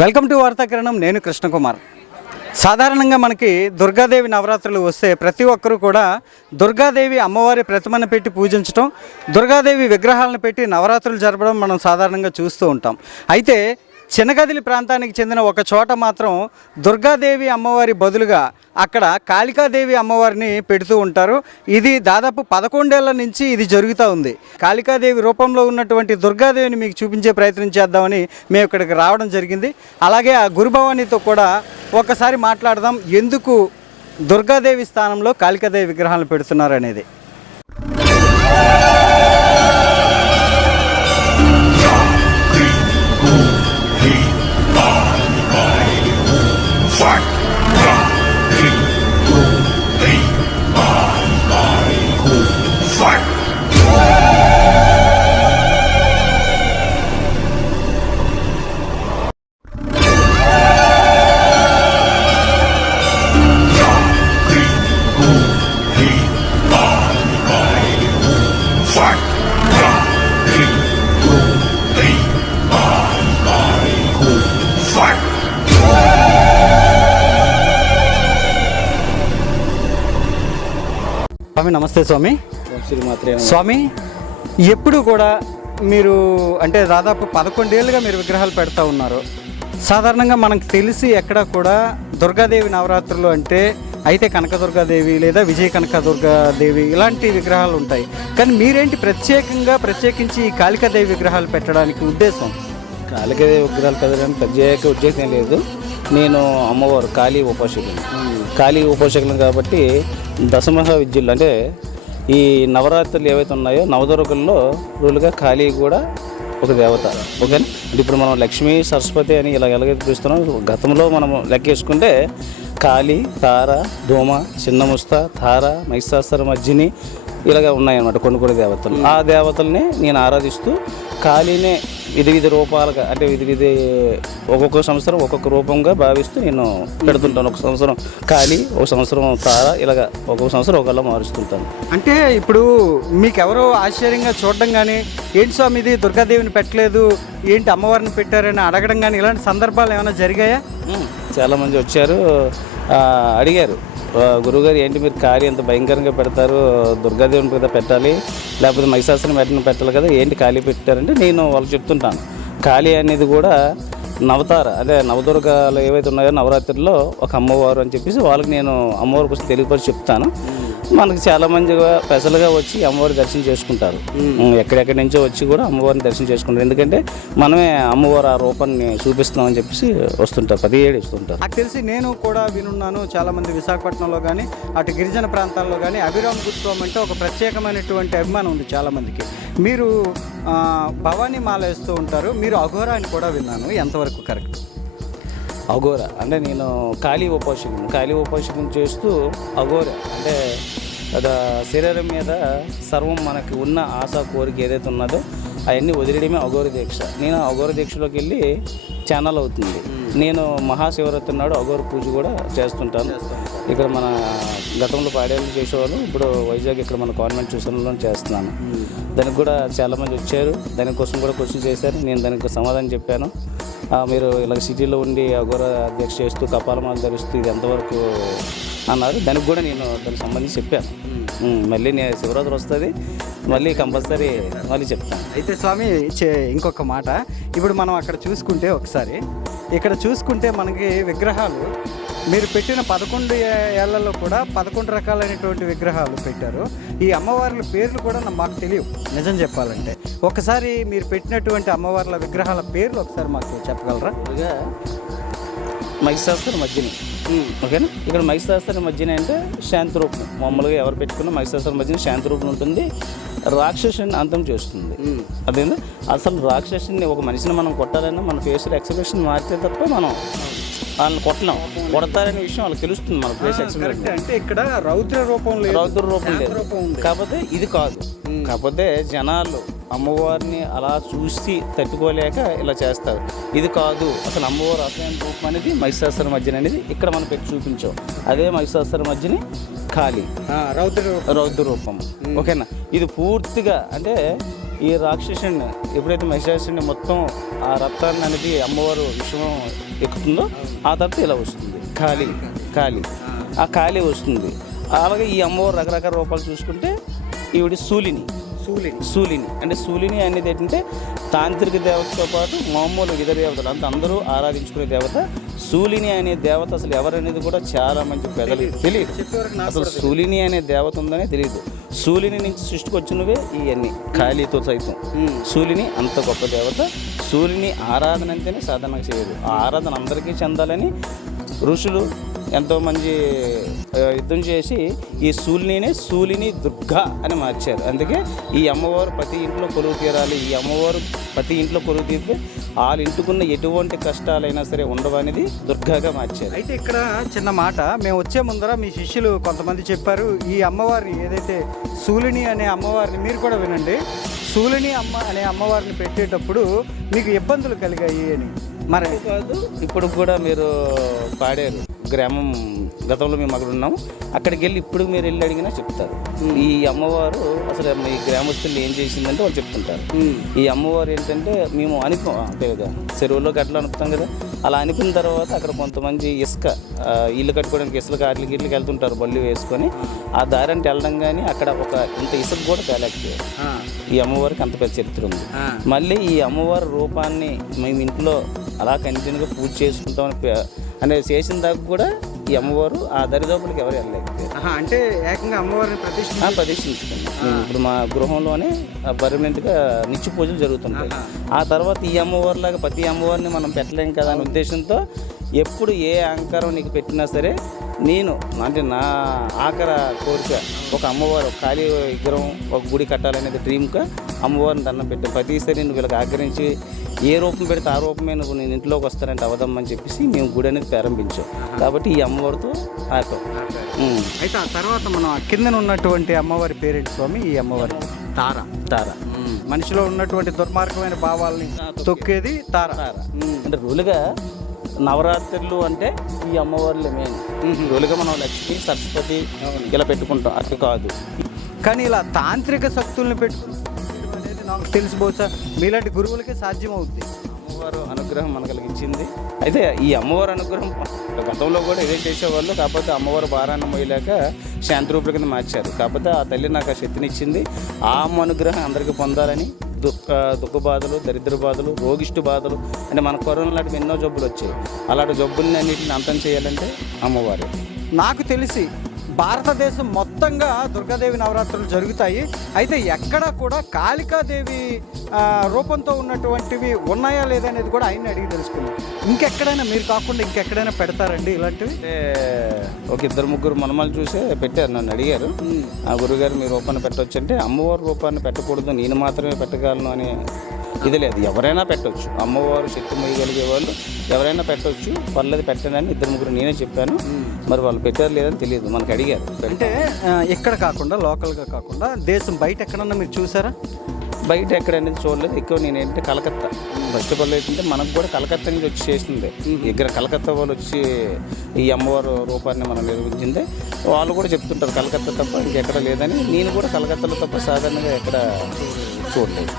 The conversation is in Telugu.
వెల్కమ్ టు వార్తాకిరణం నేను కృష్ణకుమార్. సాధారణంగా మనకి దుర్గాదేవి నవరాత్రులు వస్తే ప్రతి ఒక్కరూ కూడా దుర్గాదేవి అమ్మవారి ప్రతిమను పెట్టి పూజించడం దుర్గాదేవి విగ్రహాలను పెట్టి నవరాత్రులు జరపడం మనం సాధారణంగా చూస్తూ ఉంటాం. అయితే చినగదిలి ప్రాంతానికి చెందిన ఒక చోట మాత్రం దుర్గాదేవి అమ్మవారి బదులుగా అక్కడ కాళికాదేవి అమ్మవారిని పెడుతూ ఉంటారు. ఇది దాదాపు పదకొండేళ్ళ నుంచి ఇది జరుగుతూ ఉంది. కాళికాదేవి రూపంలో ఉన్నటువంటి దుర్గాదేవిని మీకు చూపించే ప్రయత్నం చేద్దామని మేము ఇక్కడికి రావడం జరిగింది. అలాగే ఆ గురుభవానితో కూడా ఒకసారి మాట్లాడదాం ఎందుకు దుర్గాదేవి స్థానంలో కాళికాదేవి విగ్రహాలు పెడుతున్నారు అనేది. స్వామి నమస్తే స్వామి. స్వామి ఎప్పుడు కూడా మీరు అంటే దాదాపు పదకొండేళ్ళుగా మీరు విగ్రహాలు పెడతా ఉన్నారు. సాధారణంగా మనకు తెలిసి ఎక్కడ కూడా దుర్గాదేవి నవరాత్రులు అంటే అయితే కనకదుర్గాదేవి లేదా విజయ కనకదుర్గాదేవి ఇలాంటి విగ్రహాలు ఉంటాయి. కానీ మీరేంటి ప్రత్యేకంగా ప్రత్యేకించి ఈ కాళికాదేవి విగ్రహాలు పెట్టడానికి ఉద్దేశం? కాళికదే విగ్రహాలు పెద్దడానికి ప్రత్యేక ఉద్దేశం లేదు. నేను అమ్మవారు కాళీ ఉపాసకులు కాళీ ఉపాసకులు కాబట్టి దశమహా విద్యలు అంటే ఈ నవరాత్రులు ఏవైతే ఉన్నాయో నవదుర్గల్లో రూలుగా కాళీ కూడా ఒక దేవత ఓకే అంటే ఇప్పుడు మనం లక్ష్మీ సరస్వతి అని ఇలా ఎలాగైతే పిలుస్తున్నాం గతంలో మనం లెక్కేసుకుంటే కాళీ తార ధూమ చిన్నముస్త తార మైసాస్త్ర మజ్జిని ఇలాగ ఉన్నాయన్నమాట కొన్ని కొన్ని దేవతలు. ఆ దేవతల్ని నేను ఆరాధిస్తూ కాళీనే విధి విధి రూపాలుగా అంటే విధి విధి ఒక్కొక్క సంవత్సరం ఒక్కొక్క రూపంగా భావిస్తూ నేను పెడుతుంటాను. ఒక సంవత్సరం కాళీ ఒక సంవత్సరం తార ఇలాగ ఒక్కొక్క సంవత్సరం ఒకళ్ళ మారుస్తుంటాను. అంటే ఇప్పుడు మీకెవరో ఆశ్చర్యంగా చూడడం కానీ ఏంటి స్వామి ఇది దుర్గాదేవిని పెట్టలేదు ఏంటి అమ్మవారిని పెట్టారని అడగడం కానీ ఇలాంటి సందర్భాలు ఏమైనా జరిగాయా? చాలామంది వచ్చారు అడిగారు. గురువుగారు ఏంటి మీరు కాళీ ఎంత భయంకరంగా పెడతారు? దుర్గాదేవుని మీద పెట్టాలి. లేకపోతే మహిషాసుని పెట్టిన పెట్టాలి కదా? ఏంటి ఖాళీ పెట్టారంటే నేను వాళ్ళు చెప్తుంటాను. ఖాళీ అనేది కూడా నవతార అదే నవదుర్గాలు ఏవైతే ఉన్నాయో నవరాత్రిలో ఒక అమ్మవారు అని చెప్పేసి వాళ్ళకి నేను అమ్మవారి గురించి తెలియపరిచి చెప్తాను. మనకి చాలా మందిగా స్పెషల్గా వచ్చి అమ్మవారి దర్శనం చేసుకుంటారు. ఎక్కడెక్కడి నుంచో వచ్చి కూడా అమ్మవారిని దర్శనం చేసుకుంటారు. ఎందుకంటే మనమే అమ్మవారు ఆ రూపాన్ని చూపిస్తున్నామని చెప్పేసి వస్తుంటారు పది ఏడు ఇస్తుంటారు. నాకు తెలిసి నేను కూడా వినున్నాను చాలా మంది విశాఖపట్నంలో కానీ అటు గిరిజన ప్రాంతాల్లో కానీ అభిరామ్ గుత్వం అంటే ఒక ప్రత్యేకమైనటువంటి అభిమానం ఉంది చాలా మందికి మీరు భవానీ మాల వేస్తూ ఉంటారు. మీరు అఘోరా అని కూడా విన్నాను. ఎంతవరకు కరెక్ట్? అఘోర అంటే నేను ఖాళీ ఉపోషకం ఖాళీ ఉపోషకం చేస్తూ అఘోర అంటే శరీరం మీద సర్వం మనకి ఉన్న ఆశ కోరిక ఏదైతే ఉన్నదో అవన్నీ వదిలేయడమే అఘోర దీక్ష. నేను అఘోర దీక్షలోకి వెళ్ళి ఛానల్ అవుతుంది. నేను మహాశివరాత్రి నాడు అఘోర పూజ కూడా చేస్తుంటాను. ఇక్కడ మన గతంలో పాడేళ్ళు చేసేవాళ్ళు ఇప్పుడు వైజాగ్ ఇక్కడ మన కాన్వెంట్ ట్యూషన్లో చేస్తున్నాను. దానికి కూడా చాలామంది వచ్చారు. దానికోసం కూడా క్వశ్చన్ చేశారు. నేను దానికి సమాధానం చెప్పాను. మీరు ఇలా సిటీలో ఉండి అఘోర దీక్ష చేస్తూ కపాలమాల ధరిస్తూ ఇది ఎంతవరకు అన్నారు. దానికి కూడా నేను దానికి సంబంధించి చెప్పాను. మళ్ళీ నేను శివరాత్రి వస్తుంది. మళ్ళీ కంపల్సరీ మళ్ళీ చెప్తాను అయితే స్వామి ఇంకొక మాట. ఇప్పుడు మనం అక్కడ చూసుకుంటే ఒకసారి ఇక్కడ చూసుకుంటే మనకి విగ్రహాలు మీరు పెట్టిన పదకొండు ఏళ్ళలో కూడా పదకొండు రకాలైనటువంటి విగ్రహాలు పెట్టారు. ఈ అమ్మవార్ల పేర్లు కూడా మాకు తెలియవు నిజం చెప్పాలంటే. ఒకసారి మీరు పెట్టినటువంటి అమ్మవార్ల విగ్రహాల పేర్లు ఒకసారి మాకు చెప్పగలరా? ఇక మహిషాస్త్ర మధ్యని. ఓకేనా? ఇక్కడ మహిషాస్త్ర మధ్యన అంటే శాంతి రూపం. మామూలుగా ఎవరు పెట్టుకున్న మహిషాస్త్ర మధ్యన శాంతి రూపం ఉంటుంది. రాక్షసుని అంతం చేస్తుంది. అదేంది? అసలు రాక్షసుని ఒక మనిషిని మనం కొట్టాలన్నా మన ఫేస్లో ఎక్స్ప్రెషన్ మారితే తప్ప మనం వాళ్ళని కొట్టలేం. కొడతారనే విషయం వాళ్ళకి తెలుస్తుంది మన ఎక్స్ప్రెషన్ అంటే ఇక్కడ రౌద్ర రూపం లేదు. రౌద్ర రూపం లేదు. కాకపోతే ఇది కాదు. కాకపోతే జనాలు అమ్మవారిని అలా చూసి తట్టుకోలేక ఇలా చేస్తారు. ఇది కాదు. అసలు అమ్మవారు అసలైన రూపం అనేది మహిషాసుర మధ్యన అనేది ఇక్కడ మనం పెట్టి చూపించాం. అదే మహిషాసుర మధ్యని ఖాళీ. రౌద్ర రూపం. రౌద్ర రూపం. ఓకేనా? ఇది పూర్తిగా అంటే ఈ రాక్షసుని ఎప్పుడైతే మహిషాసుని మొత్తం ఆ రక్తాన్ని అనేది అమ్మవారు విషయం ఎక్కుతుందో ఆ తర్వాత ఇలా వస్తుంది. ఖాళీ ఖాళీ. ఆ ఖాళీ వస్తుంది. అలాగే ఈ అమ్మవారు రకరకాల రూపాలు చూసుకుంటే ఈవిడ శూలిని. సూలిని శూలిని. అంటే శూలిని అనేది ఏంటంటే తాంత్రిక దేవతతో పాటు మామూలు ఇతర దేవతలు అంత అందరూ ఆరాధించుకునే దేవత. శూలిని అనే దేవత అసలు ఎవరనేది కూడా చాలా మంది పెద్దలు తెలియదు. అసలు శూలిని అనే దేవత ఉందనే తెలియదు. శూలిని నుంచి సృష్టికి వచ్చినవే ఇవన్నీ ఖాళీతో సైతం. శూలిని అంత గొప్ప దేవత శూలిని ఆరాధన అంటేనే సాధన చేయదు. ఆ ఆరాధన అందరికీ చెందాలని ఋషులు ఎంతోమంది ఆ, యుద్ధం చేసి ఈ శూలినినే శూలిని దుర్గా అని మార్చారు. అందుకే ఈ అమ్మవారు ప్రతి ఇంట్లో కొలువు తీరాలి. ఈ అమ్మవారు ప్రతి ఇంట్లో కొలువు తీరితే వాళ్ళ ఇంటికున్న ఎటువంటి కష్టాలైనా సరే ఉండవనేది దుర్గాగా మార్చారు. అయితే ఇక్కడ చిన్న మాట మేము వచ్చే ముందర మీ శిష్యులు కొంతమంది చెప్పారు ఈ అమ్మవారిని ఏదైతే శూలిని అనే అమ్మవారిని మీరు కూడా వినండి. శూలిని అమ్మ అనే అమ్మవారిని పెట్టేటప్పుడు మీకు ఇబ్బందులు కలిగాయి అని. మరి కాదు ఇప్పుడు కూడా మీరు పాడారు. గ్రామం గతంలో మేము అక్కడ ఉన్నాం అక్కడికి వెళ్ళి ఇప్పుడు మీరు వెళ్ళి అడిగినా చెప్తారు. ఈ అమ్మవారు అసలు మీ గ్రామస్తులు ఏం చేసిందంటే వాళ్ళు చెప్తుంటారు. ఈ అమ్మవారు ఏంటంటే మేము అనుకో అంతే కదా చెరువులో గట్ల అనుకుతాం కదా. అలా అనుకున్న తర్వాత అక్కడ కొంతమంది ఇసుక ఇల్లు కట్టుకోవడానికి ఇసుక అట్లకి ఇట్లకి వెళ్తుంటారు బళ్ళు వేసుకొని. ఆ దారి అంటే వెళ్ళడం కానీ అక్కడ ఒక ఇంత ఇసుక కూడా తేలేకపోయారు. ఈ అమ్మవారికి అంత పెద్ద చరిత్ర ఉంది. మళ్ళీ ఈ అమ్మవారి రూపాన్ని మేము ఇంట్లో అలా కంటిన్యూగా పూజ చేసుకుంటామని అనేది చేసిన దాకా కూడా ఈ అమ్మవారు ఆ దరిదాపులకు ఎవరు వెళ్ళలేకపోయారు అంటే ఏకంగా అమ్మవారిని ప్రతిష్ఠ ఆ, ప్రతిష్ఠించుకున్నాం. మేము ఇప్పుడు మా గృహంలోనే పర్మనెంట్గా నిత్య పూజలు జరుగుతుంటాయి. ఆ తర్వాత ఈ అమ్మవారిలాగా ప్రతి అమ్మవారిని మనం పెట్టలేం కదా అనే ఉద్దేశంతో ఎప్పుడు ఏ అహంకారం నీకు పెట్టినా సరే నేను అంటే నా ఆఖర కోరిక ఒక అమ్మవారు ఒక ఖాళీ విగ్రహం ఒక గుడి కట్టాలనేది డ్రీమ్గా అమ్మవారిని దండం పెట్టాను ప్రతిసారి నువ్వు వీళ్ళకి ఆగ్రహించి ఏ రూపం పెడితే ఆ రూపమే నువ్వు నేను ఇంట్లోకి వస్తానంటే అవదమ్మని చెప్పేసి మేము గుడి అనేది ప్రారంభించాం. కాబట్టి ఈ అమ్మవారితో ఆపాం. ఉమ్. అయితే ఆ తర్వాత మనం ఆ కిందన ఉన్నటువంటి అమ్మవారి పేరెంట్ స్వామి? ఈ అమ్మవారి తార. తార. మనిషిలో ఉన్నటువంటి దుర్మార్గమైన భావాల్ని తొక్కేది తార. తార. అంటే రూలుగా నవరాత్రులు అంటే ఈ అమ్మవార్లే మెయిన్ రూలుగా మనం లక్ష్మి సరస్వతి ఇలా పెట్టుకుంటాం. అది కాదు. కానీ ఇలా తాంత్రిక శక్తుల్ని పెట్టుకుని అనేది నాకు తెలిసి బహుశా మీలాంటి గురువులకే సాధ్యం అవుద్ది అమ్మవారు అనుగ్రహం మనకు కలిగించింది. అయితే ఈ అమ్మవారి అనుగ్రహం గతంలో కూడా ఇదే చేసేవాళ్ళు. కాకపోతే అమ్మవారు భారాన్ని మోయలేక శాంతిరూపుల కింద మార్చారు. కాకపోతే ఆ తల్లి నాకు ఆ శక్తినిచ్చింది ఆ అమ్మ అనుగ్రహం అందరికీ పొందాలని దుఃఖ దుఃఖ బాధలు దరిద్ర బాధలు రోగిష్టి బాధలు. అంటే మన కరోనా లాంటివి ఎన్నో జబ్బులు వచ్చాయి. అలాంటి జబ్బుల్ని అన్నింటిని అంతం చేయాలంటే అమ్మవారు. నాకు తెలిసి భారతదేశం మొత్తంగా దుర్గాదేవి నవరాత్రులు జరుగుతాయి. అయితే ఎక్కడ కూడా కాళికాదేవి రూపంతో ఉన్నటువంటివి ఉన్నాయా లేదా అనేది కూడా ఆయన అడిగి తెలుసుకుందాం. ఇంకెక్కడైనా మీరు కాకుండా ఇంకెక్కడైనా పెడతారండి ఇలాంటివి? ఒక ఇద్దరు ముగ్గురు మనమలు చూసే పెట్టారు నన్ను అడిగారు. ఆ గురుగారు మీ రూపాన్ని పెట్టొచ్చు అంటే అమ్మవారి రూపాన్ని పెట్టకూడదు నేను మాత్రమే పెట్టగలను అని ఇది లేదు. ఎవరైనా పెట్టొచ్చు. అమ్మవారు శక్తి మొయ్యగలిగే వాళ్ళు ఎవరైనా పెట్టొచ్చు. పర్లేదు పెట్టండి ఇద్దరు ముగ్గురు నేనే చెప్పాను. మరి వాళ్ళు పెట్టారు లేదని తెలియదు. మనకు అడిగారు. అంటే ఇక్కడ కాకుండా లోకల్గా కాకుండా దేశం బయట ఎక్కడన్నా మీరు చూసారా? బయట ఎక్కడ అనేది చూడలేదు. ఎక్కువ నేను ఏంటంటే కలకత్తా. ఫస్ట్ ఆఫ్ ఆల్ ఏంటంటే మనకు కూడా కలకత్తా నుంచి వచ్చి చేసింది. దగ్గర కలకత్తా వాళ్ళు వచ్చి ఈ అమ్మవారు రూపాన్ని మనం నిర్మించింది వాళ్ళు కూడా చెప్తుంటారు కలకత్తా తప్ప ఇంకెక్కడ లేదని. నేను కూడా కలకత్తాలో తప్ప సాధారణంగా ఎక్కడ చూడలేదు.